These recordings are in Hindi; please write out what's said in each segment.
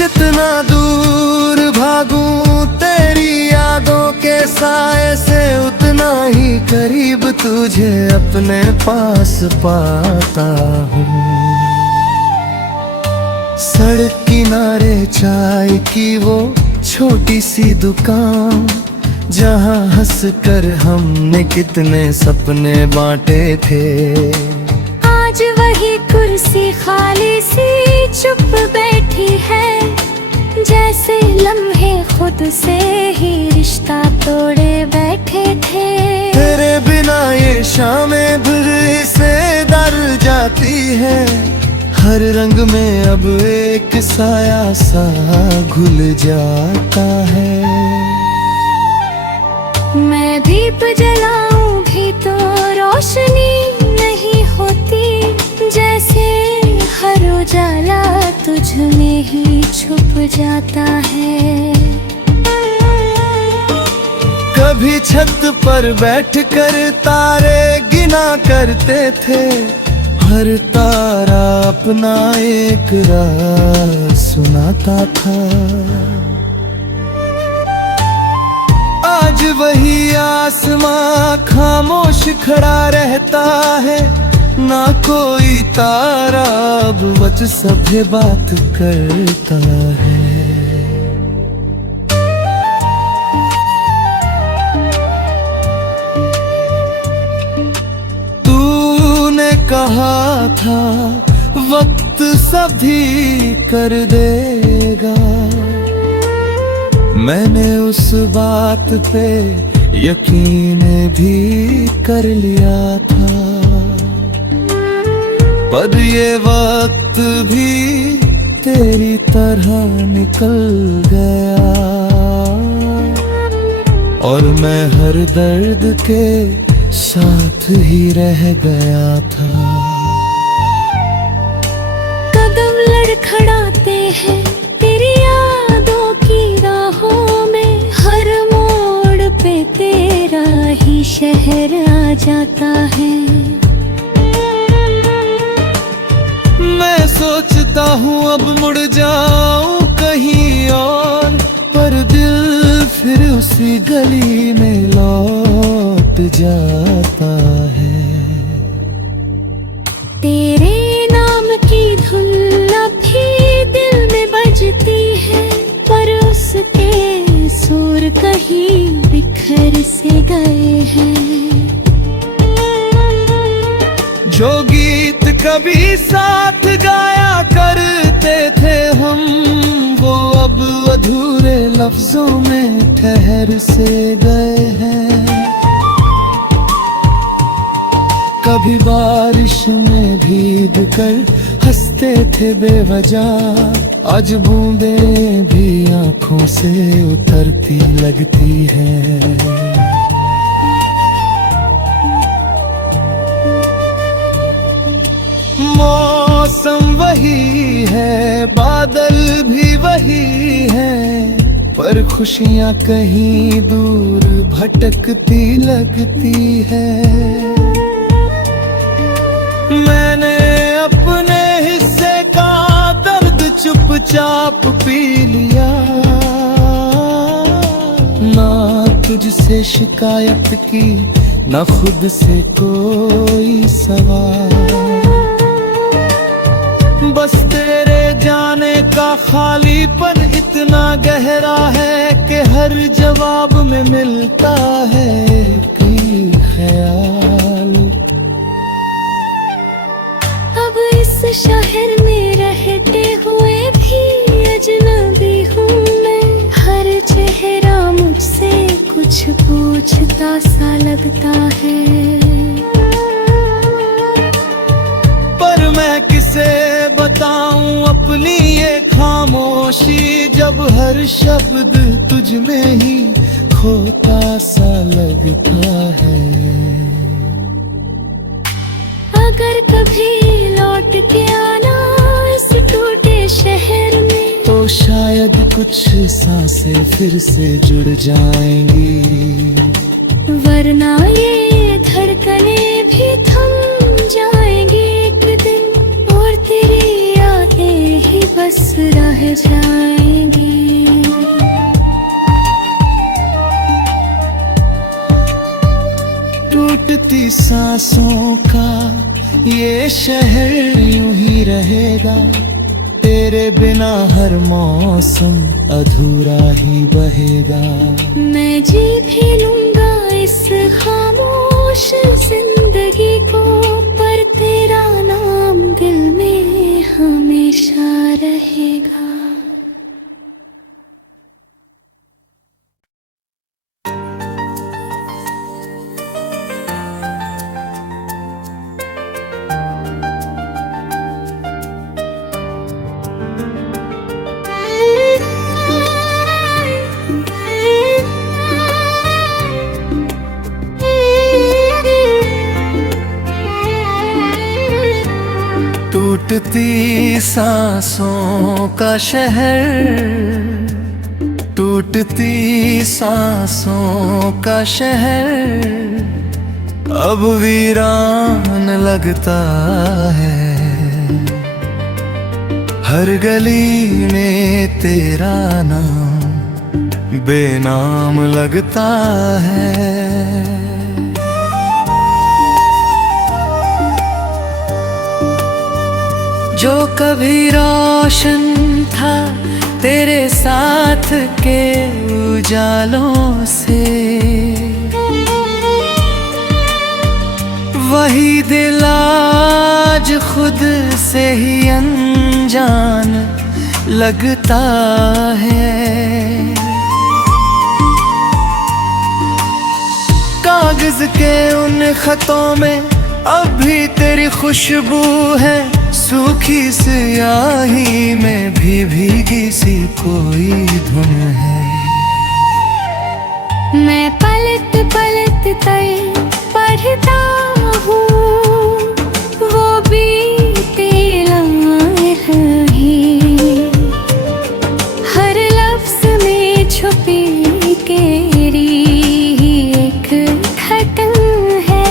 जितना दूर भागूं तेरी यादों के साए से, उतना ही करीब तुझे अपने पास पाता हूँ। सड़क किनारे चाय की वो छोटी सी दुकान, जहाँ हंस कर हमने कितने सपने बांटे थे। आज वही कुर्सी खाली सी चुप बैठी है, जैसे लम्हे खुद से ही रिश्ता तोड़े बैठे थे। तेरे बिना ये शामें फिर से डर जाती है, हर रंग में अब एक साया सा घुल जाता है। मैं दीप जलाऊं भी तो रोशनी नहीं होती, जैसे हर उजाला तुझ में ही छुप जाता है। कभी छत पर बैठकर तारे गिना करते थे, हर तारा अपना एक राज सुनाता था। आज वही आसमां खामोश खड़ा रहता है, ना कोई तारा अब वच सभ्य बात करता है। तूने कहा था वक्त सभी कर देगा, मैंने उस बात पे यकीन भी कर लिया था। पर ये वक्त भी तेरी तरह निकल गया, और मैं हर दर्द के साथ ही रह गया था। कदम लड़खड़ाते हैं तेरी यादों की राहों में, हर मोड़ पे तेरा ही शहर आ जाता है। मैं सोचता हूँ अब मुड़ जाऊं कहीं और, पर दिल फिर उसी गली में लौट जाता है। तेरे नाम की धुन भी दिल में बजती है, पर उसके सुर कहीं बिखर से गए हैं। जो गीत कभी साथ गाया करते थे हम, वो अब अधूरे लफ्जों में ठहर से गए हैं। कभी बारिश में भीग कर हंसते थे बेवजह, आज बूंदें भी आंखों से उतरती लगती हैं। मौसम वही है, बादल भी वही है, पर खुशियाँ कहीं दूर भटकती लगती है। मैंने अपने हिस्से का दर्द चुपचाप पी लिया, ना तुझसे शिकायत की ना खुद से कोई सवाल। बस तेरे जाने का खालीपन इतना गहरा है कि हर जवाब में मिलता है एक ही ख्याल। अब इस शहर में रहते हुए भी अजनबी हूँ मैं, हर चेहरा मुझसे कुछ पूछता सा लगता है। पर मैं किसे बताऊं अपनी ये खामोशी, जब हर शब्द तुझ में ही खोता सा लगता है। अगर कभी लौट के आना इस टूटे शहर में, तो शायद कुछ सांसें फिर से जुड़ जाएंगी, वरना ये धड़कने भी थम जाएंगी एक दिन, और तेरी यादें ही बस रह जाएंगी। टूटती सांसों का ये शहर यूं ही रहेगा, तेरे बिना हर मौसम अधूरा ही बहेगा। मैं जी भी लूंगा इस खामोश जिंदगी को, पर तेरा नाम दिल में हमेशा रहेगा। टूटती सांसों का शहर, टूटती सांसों का शहर अब वीरान लगता है। हर गली में तेरा नाम बेनाम लगता है। जो कभी रोशन था तेरे साथ के उजालों से, वही दिल आज खुद से ही अनजान लगता है। कागज के उन खतों में अब भी तेरी खुशबू है, सूखी स्याही में भी भीगी सी कोई धुन है। मैं पलट पलट कर पढ़ता हूँ वो बीते लम्हे ही, हर लफ्ज में छुपी तेरी एक धड़कन है।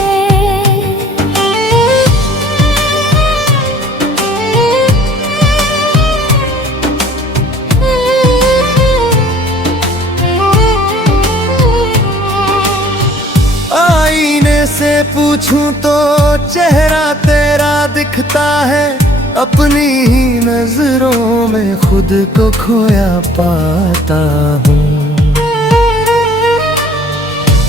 से पूछूं तो चेहरा तेरा दिखता है, अपनी ही नजरों में खुद को खोया पाता हूँ।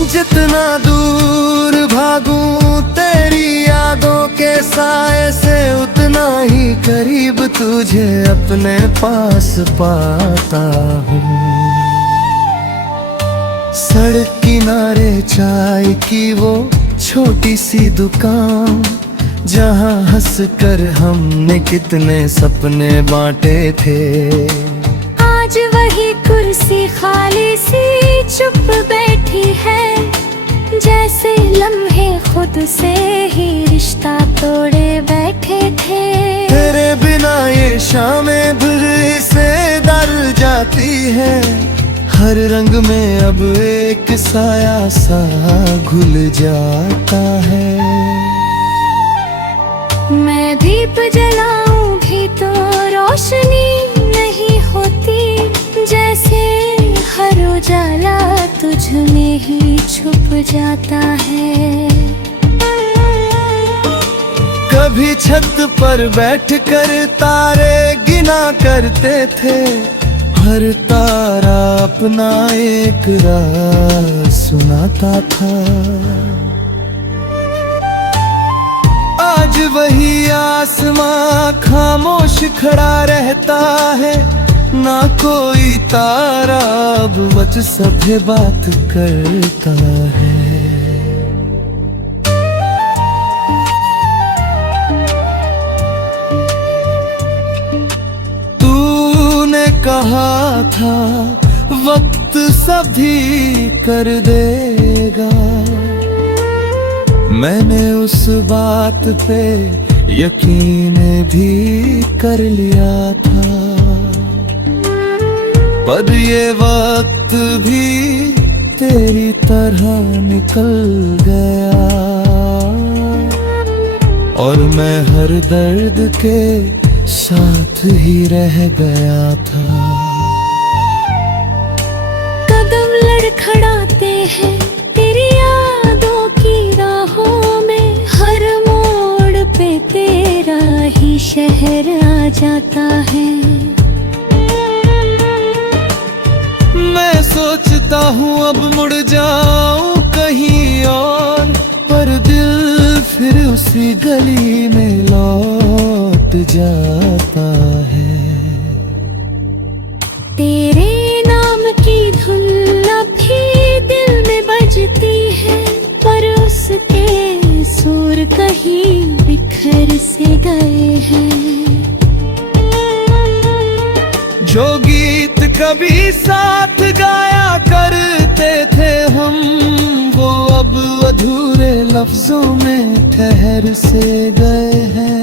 जितना दूर भागूं तेरी यादों के साए से, उतना ही करीब तुझे अपने पास पाता हूँ। सड़क किनारे चाय की वो छोटी सी दुकान, जहाँ हंसकर हमने कितने सपने बांटे थे। आज वही कुर्सी खाली सी चुप बैठी है, जैसे लम्हे खुद से ही रिश्ता तोड़े बैठे थे। तेरे बिना ये शामें भी से डर जाती है, हर रंग में अब एक साया सा घुल जाता है। मैं दीप जलाऊं भी तो रोशनी नहीं होती, जैसे हर उजाला तुझ में ही छुप जाता है। कभी छत पर बैठकर तारे गिना करते थे, हर तारा अपना एक राज सुनाता था। आज वही आसमां खामोश खड़ा रहता है, ना कोई तारा अब मुझ सभ्य बात करता है। कहा था वक्त सभी कर देगा, मैंने उस बात पे यकीन भी कर लिया था। पर ये वक्त भी तेरी तरह निकल गया, और मैं हर दर्द के साथ ही रह गया था। कदम लड़खड़ाते हैं तेरी यादों की राहों में, हर मोड़ पे तेरा ही शहर आ जाता है। मैं सोचता हूँ अब मुड़ जाऊं कहीं और, पर दिल फिर उसी गली में लौट जाता है। तेरे नाम की धुन अभी दिल में बजती है, पर उसके सुर कहीं बिखर से गए हैं। जो गीत कभी साथ गाया करते थे हम, वो अब अधूरे लफ्जों में ठहर से गए हैं।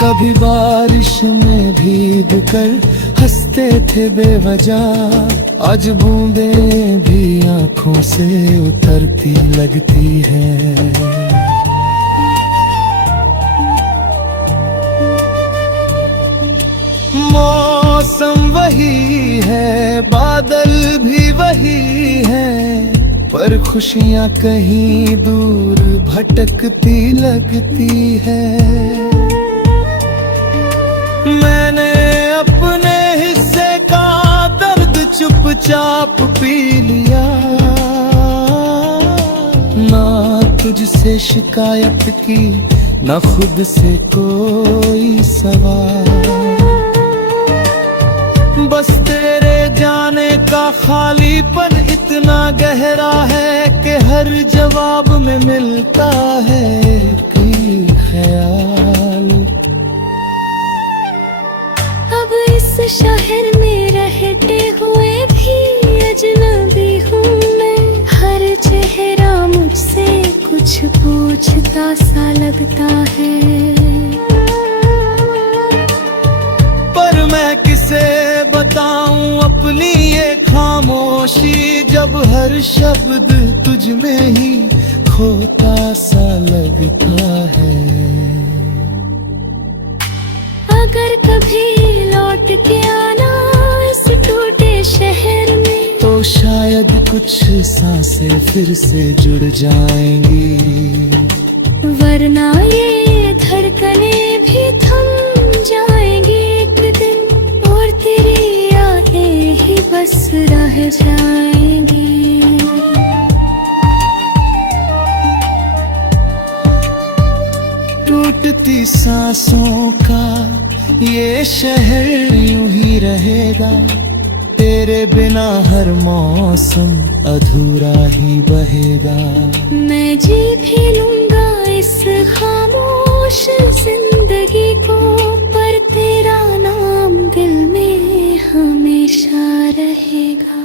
कभी बारिश में भीग कर हंसते थे बेवजह, आज बूंदें भी आंखों से उतरती लगती है। मौसम वही है, बादल भी वही है, पर खुशियाँ कहीं दूर भटकती लगती है। मैंने अपने हिस्से का दर्द चुपचाप पी लिया, ना तुझसे शिकायत की, ना खुद से कोई सवाल। बस तेरे जाने का खालीपन इतना गहरा है कि हर जवाब में मिलता है एक ही ख्याल। अब इस शहर में रहते हुए भी अजनबी हूँ मैं, हर चेहरा मुझसे कुछ पूछता सा लगता है। पर मैं किसे बताऊं अपनी ये खामोशी, जब हर शब्द तुझ में ही खोता सा लगता है। अगर कभी लौट के आना इस टूटे शहर में, तो शायद कुछ सांसें फिर से जुड़ जाएंगी, वरना ये धड़कने भी थम जाएंगी एक दिन, और तेरी यादें ही बस रह जाएंगी। टूटती सांसों का ये शहर यूं ही रहेगा, तेरे बिना हर मौसम अधूरा ही बहेगा। मैं जी भी लूंगा इस खामोश जिंदगी को, पर तेरा नाम दिल में हमेशा रहेगा।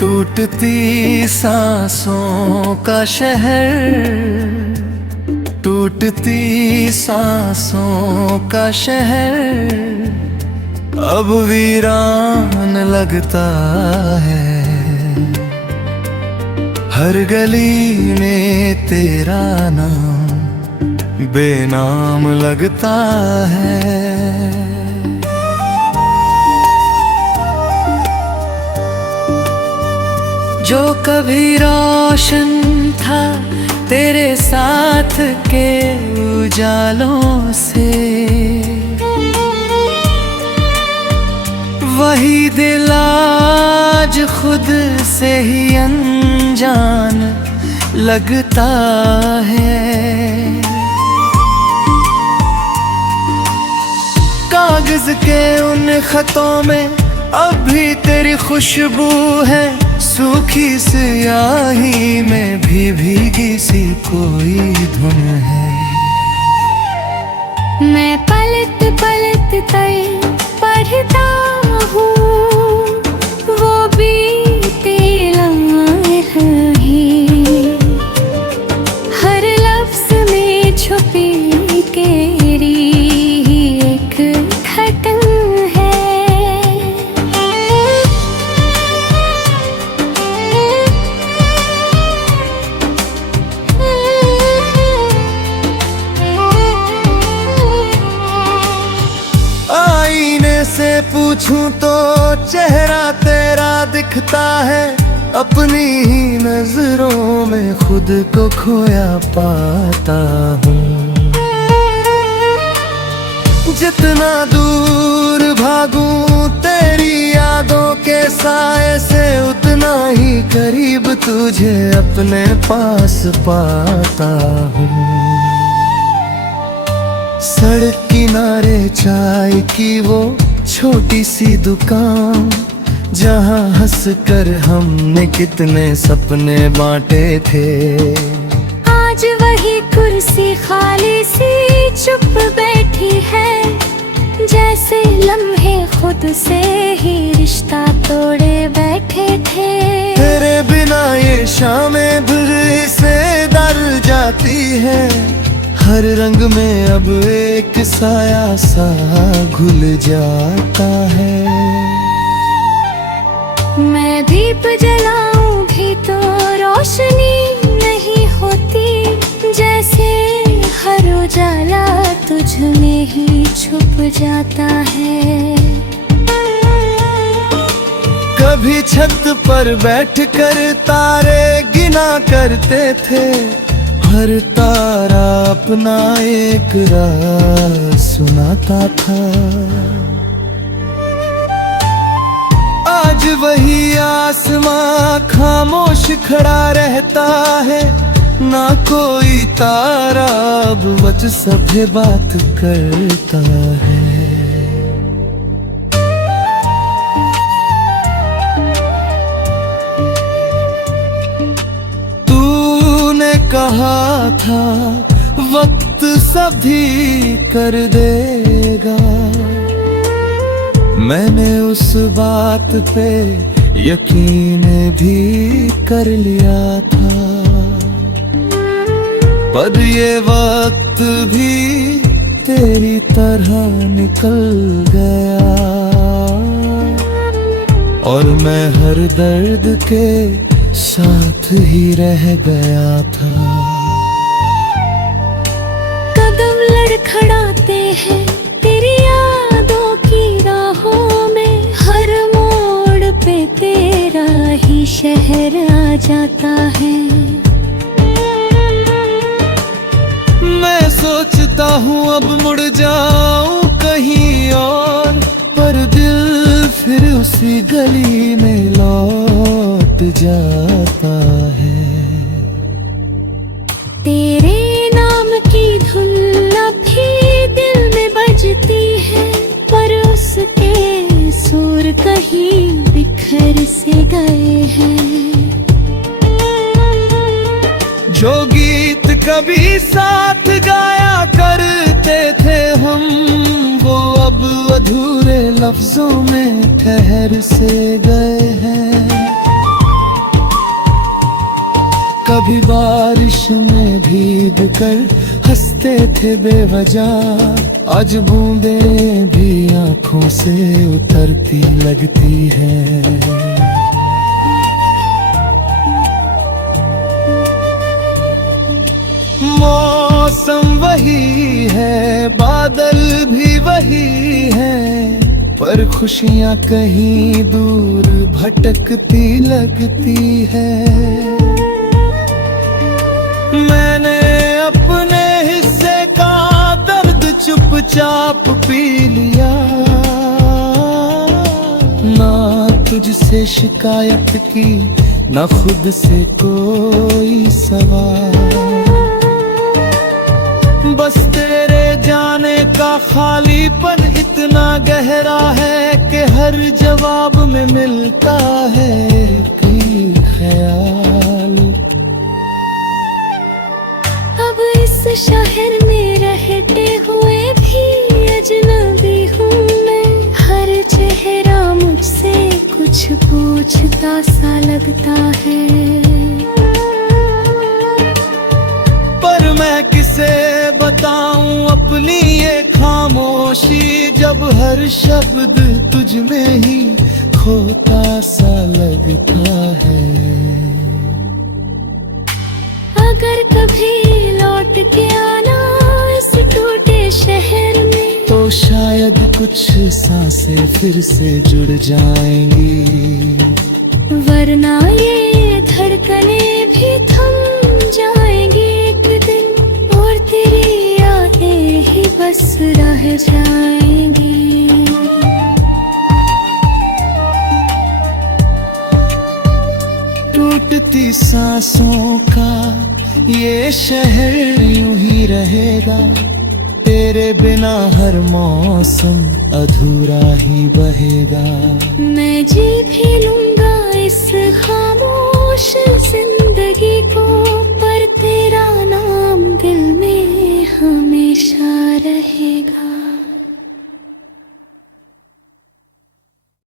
टूटती सांसों का शहर, टूटती सांसों का शहर, अब वीरान लगता है। हर गली में तेरा नाम बेनाम लगता है। जो कभी रोशन था तेरे साथ के उजालों से, वही दिल आज खुद से ही अनजान लगता है। कागज के उन खतों में अब भी तेरी खुशबू है, सूखी स्याही में भी भीगी सी कोई धुन है। मैं पलट पलट कर पढ़ता हूँ वो बीते लम्हे, हर लफ्ज में छुपी तेरी एक धड़कन है। आईने से पूछूं तो चेहरा तेरा दिखता है, अपनी ही नजरों में खुद को खोया पाता हूँ। जितना दूर भागूं तेरी यादों के साए से, उतना ही करीब तुझे अपने पास पाता हूँ। सड़क किनारे चाय की वो छोटी सी दुकान, जहाँ हंस कर हमने कितने सपने बांटे थे। आज वही कुर्सी खाली सी चुप बैठी है, जैसे लम्हे खुद से ही रिश्ता तोड़े बैठे थे। तेरे बिना ये शामें भी से डर जाती है, हर रंग में अब एक साया सा घुल जाता है। मैं दीप जलाऊं भी तो रोशनी नहीं होती, जैसे हर उजाला तुझ में ही छुप जाता है। कभी छत पर बैठकर तारे गिना करते थे, हर तारा अपना एक राज सुनाता था। आज वही आसमां खामोश खड़ा रहता है, ना कोई तारा अब वच सभे बात करता है। कहा था वक्त सभी कर देगा, मैंने उस बात पे यकीन भी कर लिया था। पर ये वक्त भी तेरी तरह निकल गया, और मैं हर दर्द के साथ ही रह गया था। कदम लड़खड़ाते हैं तेरी यादों की राहों में, हर मोड़ पे तेरा ही शहर आ जाता है। मैं सोचता हूँ अब मुड़ जाऊं कहीं और, पर दिल फिर उसी गली में लौट जाता है। तेरे नाम की धुन भी दिल में बजती है, पर उसके सुर कहीं बिखर से गए हैं। जो गीत कभी साथ गाया करते थे हम, वो अब अधूरे लफ्जों में ठहर से गए हैं। कभी बारिश में भीग कर हंसते थे बेवजह, आज बूंदें भी आंखों से उतरती लगती हैं। मौसम वही है, बादल भी वही है, पर खुशियाँ कहीं दूर भटकती लगती है। मैंने अपने हिस्से का दर्द चुपचाप पी लिया, ना तुझसे शिकायत की ना खुद से कोई सवाल। बस तेरे जाने का खालीपन इतना गहरा है कि हर जवाब में मिलता है कोई ख्याल। अब इस शहर में रहते हुए भी अजनबी हूँ मैं, हर पूछता सा लगता है। पर मैं किसे बताऊं अपनी ये खामोशी, जब हर शब्द तुझ में ही खोता सा लगता है। अगर कभी लौट के आना इस टूटे शहर में, तो शायद कुछ सांसें फिर से जुड़ जाएंगी, वरना ये धड़कने भी थम जाएंगी एक दिन, और तेरी यादें ही बस रह जाएंगी। टूटती सांसों का ये शहर यूं ही रहेगा, तेरे बिना हर मौसम अधूरा ही बहेगा। मैं जी भी लूंगा इस खामोश जिंदगी को,